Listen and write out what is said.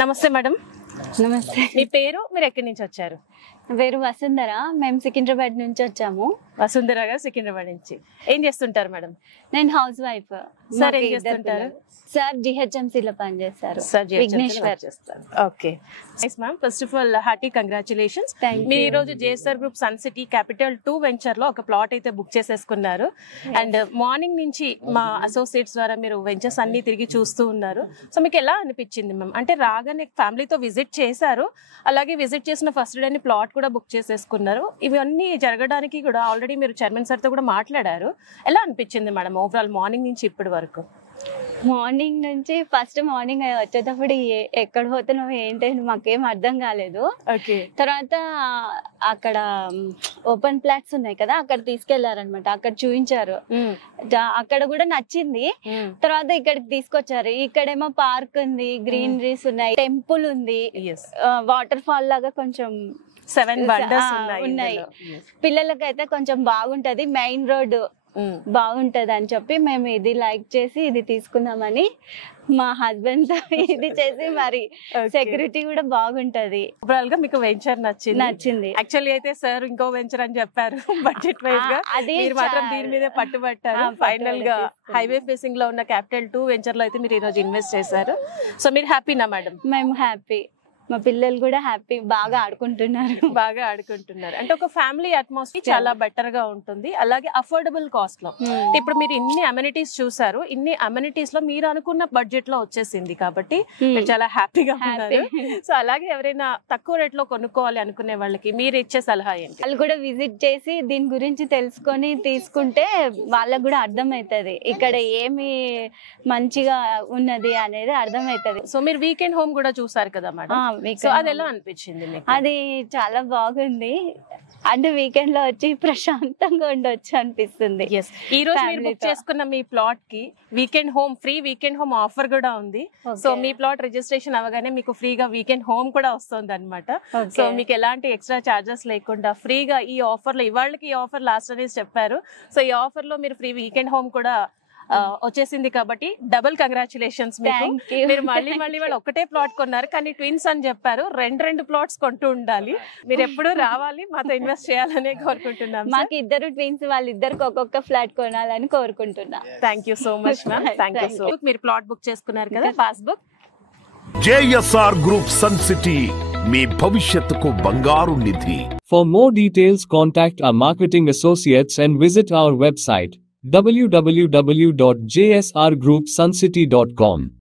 నమస్తే మేడం. నమస్తే. మీ పేరు, మీరు ఎక్కడి నుంచి వచ్చారు? పేరు వసుంధర. మేము సికింద్రాబాద్ నుంచి వచ్చాము. వసుంధర గారు సికింద్రాబాద్ నుంచి. ఏం చేస్తుంటారు మేడం? నేను హౌస్ వైఫ్. సార్ ఏం చేస్తుంటారు? సార్ జిహెచ్ఎంసీలో పనిచేస్తారు. Vighneshwar. Okay ma'am, first of all hearty congratulations. మీరు ఈ రోజు JSR group Sun City capital 2 venture లో ఒక ప్లాట్ అయితే బుక్ చేసేసుకున్నారు. అండ్ మార్నింగ్ నుంచి మా అసోసియేట్స్ ద్వారా మీరు వెంచర్స్ అన్ని తిరిగి చూస్తూ ఉన్నారు. సో మీకు ఎలా అనిపించింది మ్యామ్? అంటే రాగానే ఫ్యామిలీతో విజిట్ చేశారు, అలాగే విజిట్ చేసిన ఫస్ట్ డే ప్లాట్ కూడా బుక్ చేసేసుకున్నారు. ఇవన్నీ జరగడానికి కూడా ఆల్రెడీ మీరు చైర్మన్ సార్ తో కూడా మాట్లాడారు. ఎలా అనిపించింది మేడం ఓవరాల్ మార్నింగ్ నుంచి ఇప్పటి వరకు? మార్నింగ్ నుంచి ఫస్ట్ మార్నింగ్ వచ్చేటప్పుడు ఎక్కడ పోతున్నావు ఏంటంటే మాకేం అర్థం కాలేదు. తర్వాత అక్కడ ఓపెన్ ప్లాట్స్ ఉన్నాయి కదా, అక్కడ తీసుకెళ్లారనమాట. అక్కడ చూపించారు, అక్కడ కూడా నచ్చింది. తర్వాత ఇక్కడికి తీసుకొచ్చారు. ఇక్కడేమో పార్క్ ఉంది, గ్రీనరీస్ ఉన్నాయి, టెంపుల్ ఉంది, వాటర్ ఫాల్ లాగా కొంచెం 7 వండర్స్ ఉన్నాయి. పిల్లలకైతే కొంచెం బాగుంటది, మెయిన్ రోడ్ బాగుంటది అని చెప్పి మేము ఇది లైక్ చేసి ఇది తీసుకుందామని మా హస్బెండ్ తో ఇది చేసి, మరి సెక్యూరిటీ కూడా బాగుంటది. ఓవరాల్ గా మీకు వెంచర్ నచ్చింది? యాక్చువల్లీ అయితే సార్ ఇంకో వెంచర్ అని చెప్పారు బడ్జెట్ వైజ్ గా, మీరు మాత్రం దీని మీద పట్టుబట్టారు. ఫైనల్ గా హైవే ఫేసింగ్ లో ఉన్న క్యాపిటల్ 2 వెంచర్ లో అయితే మీరు ఈ రోజు ఇన్వెస్ట్ చేశారు. సో మీరు హ్యాపీనా మేడం? మేము హ్యాపీ, మా పిల్లలు కూడా హ్యాపీ, బాగా ఆడుకుంటున్నారు. అంటే ఒక ఫ్యామిలీ అట్మాస్ఫియర్ చాలా బెటర్ గా ఉంటుంది, అలాగే అఫోర్డబుల్ కాస్ట్ లో. ఇప్పుడు మీరు ఇన్ని అమ్యూనిటీస్ చూసారు, ఇన్ని అమ్యూనిటీస్ లో మీరు అనుకున్న బడ్జెట్ లో వచ్చేసింది కాబట్టి చాలా హ్యాపీగా ఉన్నారు. సో అలాగే ఎవరైనా తక్కువ రేట్ లో కొనుక్కోవాలి అనుకునే వాళ్ళకి మీరు ఇచ్చే సలహా ఏంటి? వాళ్ళు కూడా విజిట్ చేసి దీని గురించి తెలుసుకొని తీసుకుంటే వాళ్ళకు కూడా అర్థమవుతుంది ఇక్కడ ఏమి మంచిగా ఉన్నది అనేది అర్థమవుతుంది. సో మీరు వీకెండ్ హోమ్ కూడా చూసారు కదా మేడం, సో అది ఎలా అనిపించింది మీకు? అది చాలా బాగుంది. అంటే వీకెండ్ లో వచ్చి ప్రశాంతంగా ఉండొచ్చు అనిపిస్తుంది. ఈ రోజు మీరు బుక్ చేసుకున్న మీ ప్లాట్ కి ఫ్రీ వీకెండ్ హోమ్ ఆఫర్ కూడా ఉంది. సో మీ ప్లాట్ రిజిస్ట్రేషన్ అవగానే మీకు ఫ్రీగా వీకెండ్ హోమ్ కూడా వస్తుంది అనమాట. సో మీకు ఎలాంటి ఎక్స్ట్రా చార్జెస్ లేకుండా ఫ్రీగా ఈ ఆఫర్ లో, ఇవాళకి ఈ ఆఫర్ లాస్ట్ అనేసి చెప్పారు. సో ఈ ఆఫర్ లో మీరు ఫ్రీ వీకెండ్ హోమ్ కూడా వచ్చేసింది కాబట్టి డబుల్ కంగ్రాచులేషన్స్ మీకు. మీరు మళ్ళీ వాళ్ళు ఒకటే ప్లాట్ కొన్నారు కానీ ట్విన్స్ అని చెప్పారు. 2 ప్లాట్స్ కొంటూ ఉండాలి. మీరు ఎప్పుడు రావాలి, మాతో ఇన్వెస్ట్ చేయాలనే కోరుకుంటున్నాం. మాకు 2 ట్విన్స్, వాళ్ళిద్దరికి ఒక్కొక్క ఫ్లాట్ కొనాలని కోరుకుంటున్నా. Thank you so much ma'am. Thank you so much. మీరు ప్లాట్ బుక్ చేసుకున్నారు కదా, passbook. JSR Group Sun City, మీ భవిష్యత్తుకు బంగారు నిధి. For more details, contact our marketing associates and visit our website www.jsrgroupsuncity.com.